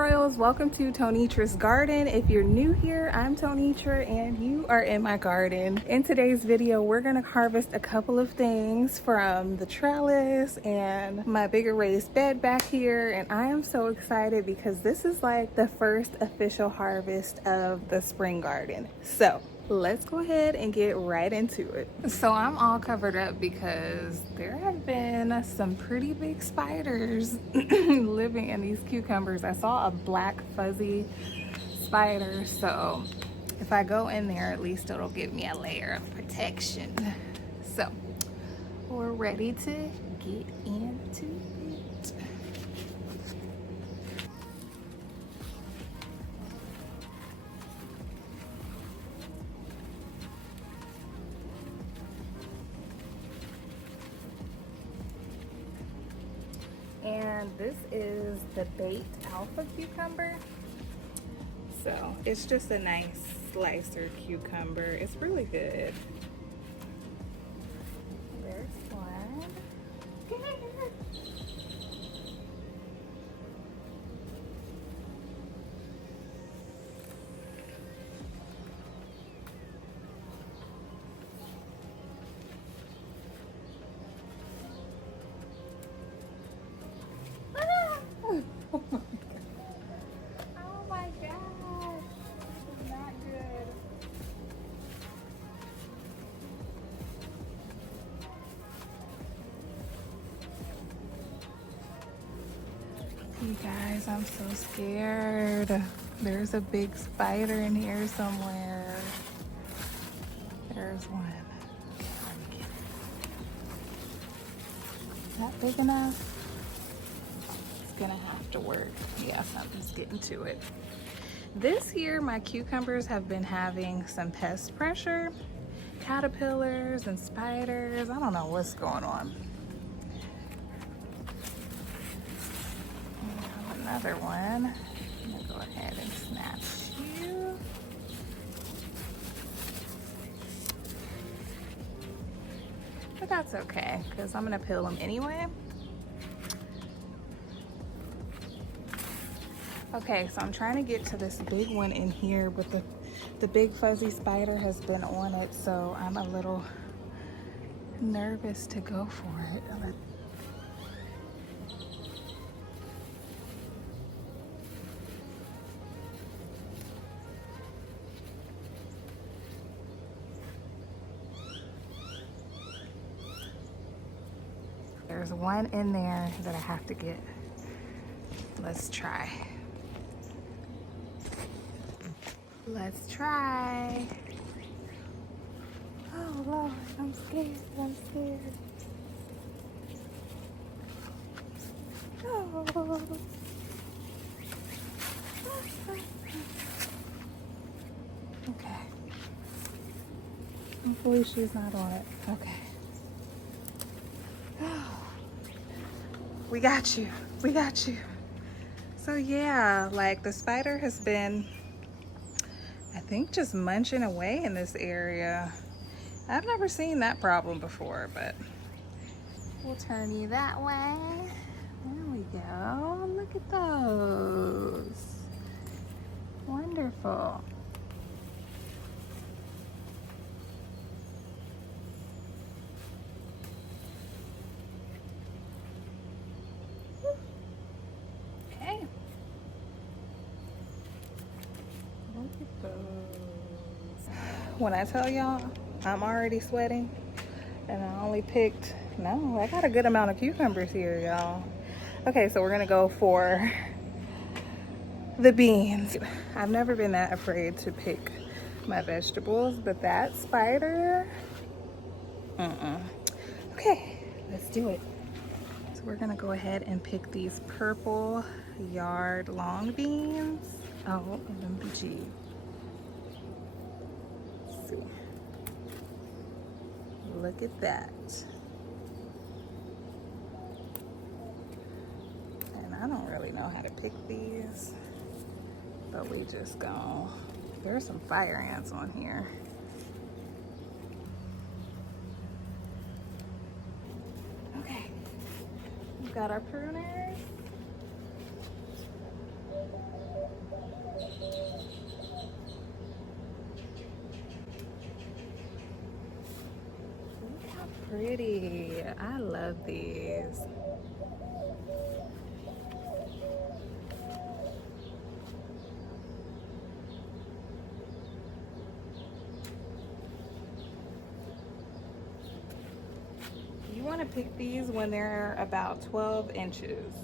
Royals, welcome to Tonetra's garden. If you're new here, I'm Tonetra and you are in my garden. In today's video, we're gonna harvest a couple of things from the trellis and my bigger raised bed back here. And I am so excited because this is like the first official harvest of the spring garden. So let's go ahead and get right into it. So I'm all covered up because there have been some pretty big spiders living in these cucumbers. I saw a black fuzzy spider, so if I go in there, at least it'll give me a layer of protection. So we're ready to get into it. And this is the baked alpha cucumber. So it's just a nice slicer cucumber. It's really good. There's one. Oh my gosh, this is not good. You guys, I'm so scared. There's a big spider in here somewhere. There's one. Okay, let me get it. Is that big enough? Gonna have to work. Yeah, something's getting to it. This year my cucumbers have been having some pest pressure, caterpillars and spiders. I don't know what's going on. Another one. I'm gonna go ahead and snatch you. But that's okay because I'm gonna peel them anyway. Okay, so I'm trying to get to this big one in here, but the big fuzzy spider has been on it, so I'm a little nervous to go for it. There's one in there that I have to get. Let's try. Let's try. Oh Lord, I'm scared. I'm scared. Oh. Okay. Hopefully she's not on it. Okay. We got you. We got you. So yeah, like the spider has been, I think, just munching away in this area. I've never seen that problem before, but we'll turn you that way. There we go. Look at those. Wonderful. Okay. Look at those. When I tell y'all I'm already sweating and I only picked, no, I got a good amount of cucumbers here, y'all. Okay, so we're gonna go for the beans. I've never been that afraid to pick my vegetables, but that spider, Okay, let's do it. So we're gonna go ahead and pick these purple yard long beans. Oh, OMG. Let's see. Look at that. And I don't really know how to pick these, but we just go. There's some fire ants on here. Okay, we've got our pruners. pretty. I love these. You want to pick these when they're about 12 inches.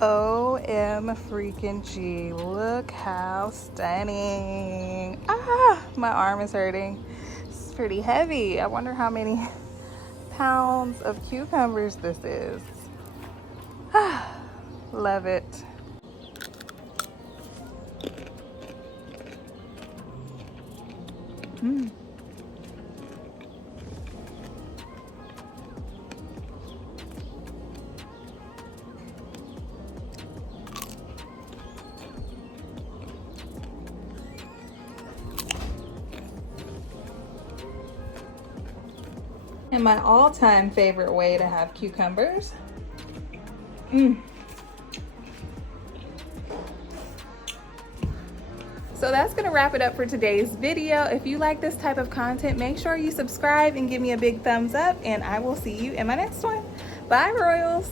OM freaking G, look how stunning. Ah, my arm is hurting. It's pretty heavy. I wonder how many pounds of cucumbers this is. Ah, love it. And my all-time favorite way to have cucumbers. So that's gonna wrap it up for today's video. If you like this type of content, make sure you subscribe and give me a big thumbs up, and I will see you in my next one. Bye, Royals.